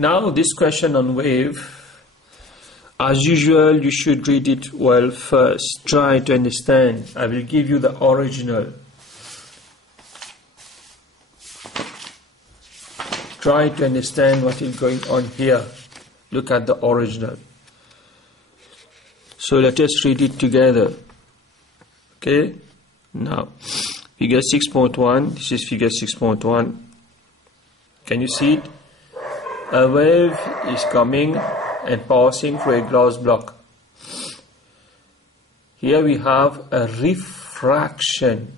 Now this question on wave, as usual you should read it well first. Try to understand. I will give you the original. Try to understand what is going on here. Look at the original. So let us read it together. Okay? Now, figure 6.1. This is figure 6.1. Can you see it? A wave is coming and passing through a glass block. Here we have a refraction.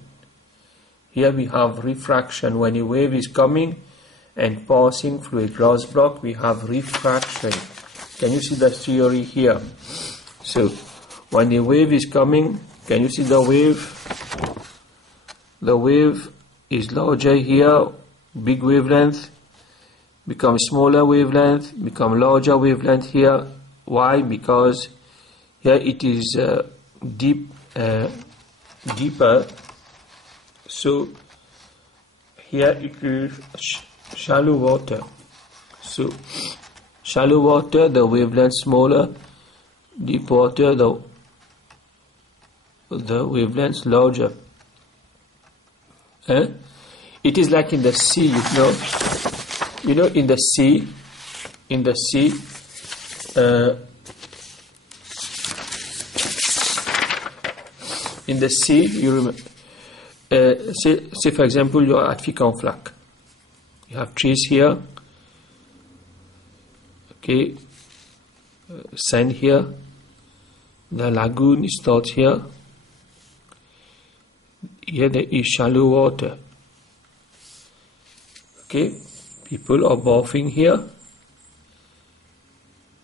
Here we have refraction. When a wave is coming and passing through a glass block, we have refraction. Can you see the theory here? So, when a wave is coming, can you see the wave? The wave is larger here, big wavelength, become smaller wavelength, become larger wavelength here. Why? Because here it is deeper. So, here it is shallow water. So, shallow water, the wavelength smaller. Deep water, the wavelength larger. It is like in the sea, you know, in the sea, you remember, say for example, you are at Ficanflac. You have trees here, okay, sand here, the lagoon starts here. Here there is shallow water. Okay, people are bathing here.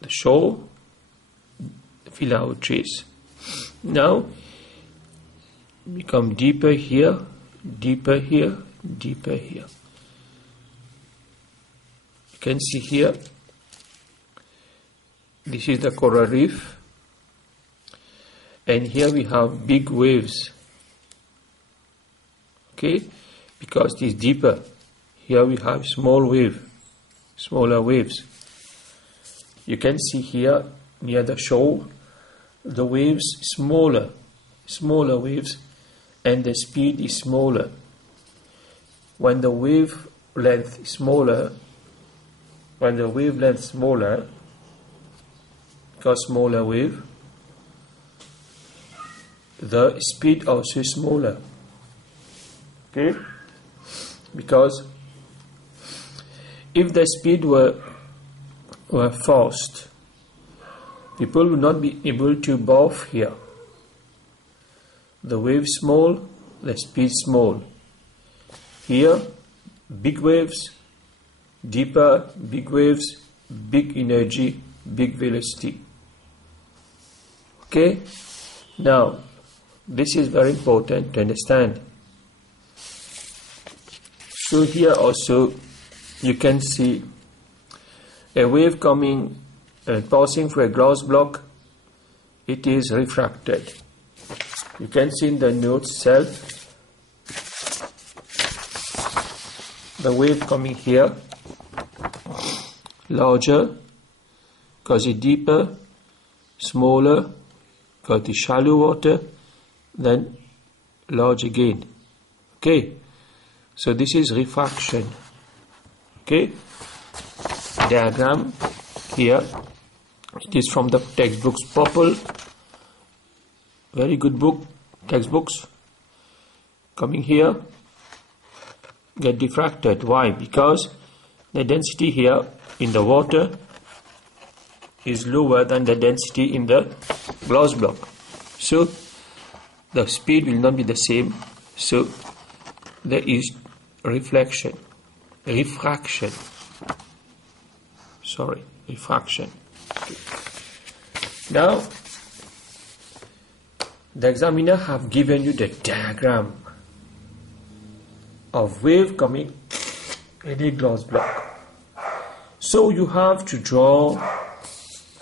The shore, fill out trees. Now, become deeper here, deeper here, deeper here. You can see here, this is the coral reef. And here we have big waves. Okay, because it is deeper. Here we have smaller waves. You can see here near the shore, the waves smaller waves, and the speed is smaller. When the wavelength is smaller, because smaller wave, the speed also is smaller. Okay? Because if the speed were fast, people would not be able to bath here. The wave small, the speed small. Here, big waves, deeper, big waves, big energy, big velocity. Okay? Now, this is very important to understand. So here also you can see a wave coming and passing through a glass block. It is refracted. You can see in the notes itself the wave coming here, larger because it's deeper, smaller because it's shallow water, then large again. Okay, so this is refraction. Okay, diagram here. It is from the textbooks Purple. Very good book, textbooks. Coming here, get diffracted. Why? Because the density here in the water is lower than the density in the glass block. So the speed will not be the same. So there is refraction. Okay. Now, the examiner have given you the diagram of wave coming in a glass block. So you have to draw.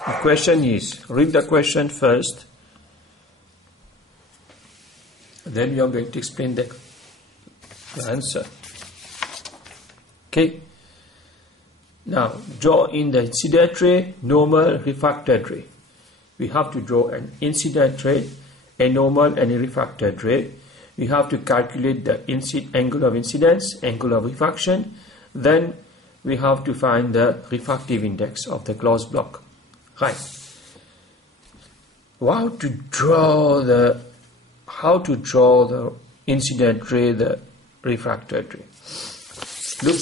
The question is, read the question first, then you are going to explain the answer. Okay. Now draw in the incident ray, normal, refracted ray. We have to draw an incident ray, a normal and a refracted ray. We have to calculate the angle of incidence, angle of refraction. Then we have to find the refractive index of the glass block. Right. How to draw the incident ray, the refracted ray. Look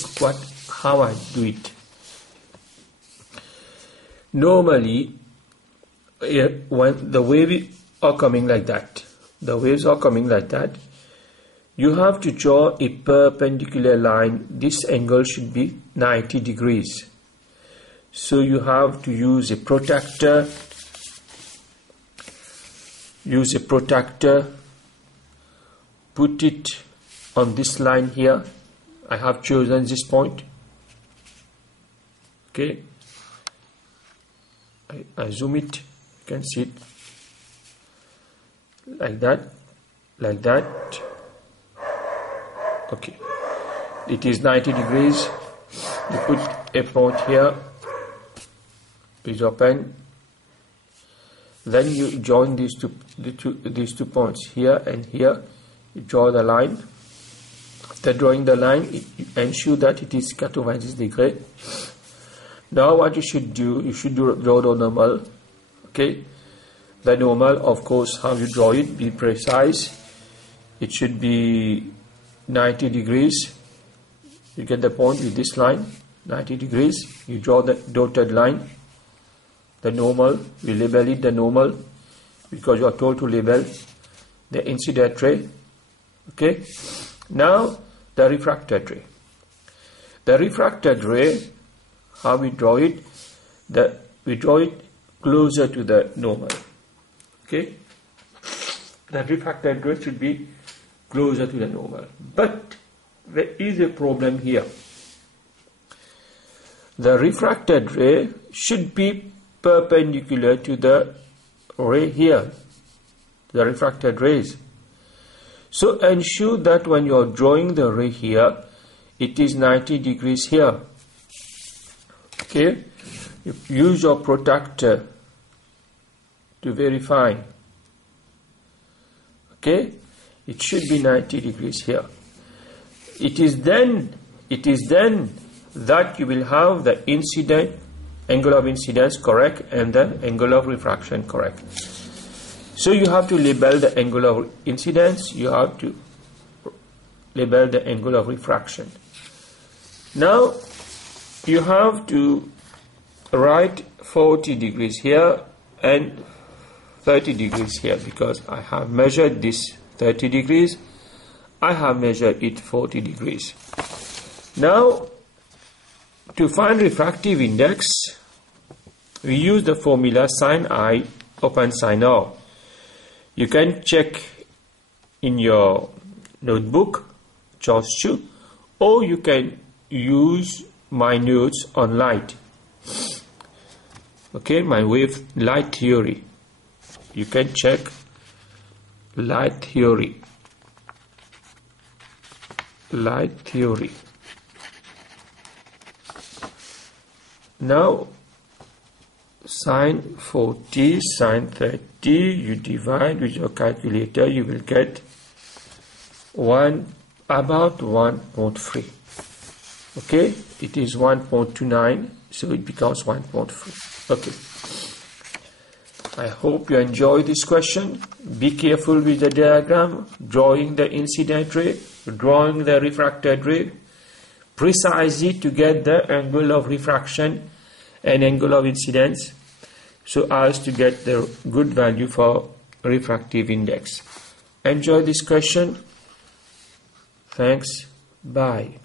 how I do it. Normally, when the waves are coming like that, you have to draw a perpendicular line. This angle should be 90 degrees. So you have to use a protractor. Put it on this line here. I have chosen this point. Okay. I zoom it. You can see it like that. Okay. It is 90 degrees. You put a point here. Please open. Then you join these two points here and here. You draw the line. After drawing the line, you ensure that it is 90 degrees. Now what you should do, draw the normal. Okay. The normal, of course, how you draw it, be precise. It should be 90 degrees. You get the point with this line, 90 degrees. You draw the dotted line. The normal, we label it the normal because you are told to label the incident ray. Okay. Now the refracted ray. The refracted ray, how we draw it? We draw it closer to the normal. Okay. The refracted ray should be closer to the normal. But there is a problem here. The refracted ray should be perpendicular to the ray here, the refracted rays. So ensure that when you are drawing the ray here, it is 90 degrees here. Okay, you use your protractor to verify. Okay, it should be 90 degrees here. It is then that you will have the angle of incidence correct and the angle of refraction correct. So you have to label the angle of incidence, you have to label the angle of refraction. Now you have to write 40 degrees here and 30 degrees here because I have measured this 30 degrees, I have measured it 40 degrees. Now to find refractive index, we use the formula sin I upon sin R. You can check in your notebook, Charles Chu, or you can use my notes on light. Okay, my wave light theory. You can check light theory. Now sin 40, sin 30, you divide with your calculator, you will get about 1.3. Okay, it is 1.29, so it becomes 1.3. Okay. I hope you enjoy this question. Be careful with the diagram, drawing the incident ray, drawing the refracted ray, precisely to get the angle of refraction and angle of incidence so as to get the good value for refractive index. Enjoy this question. Thanks. Bye.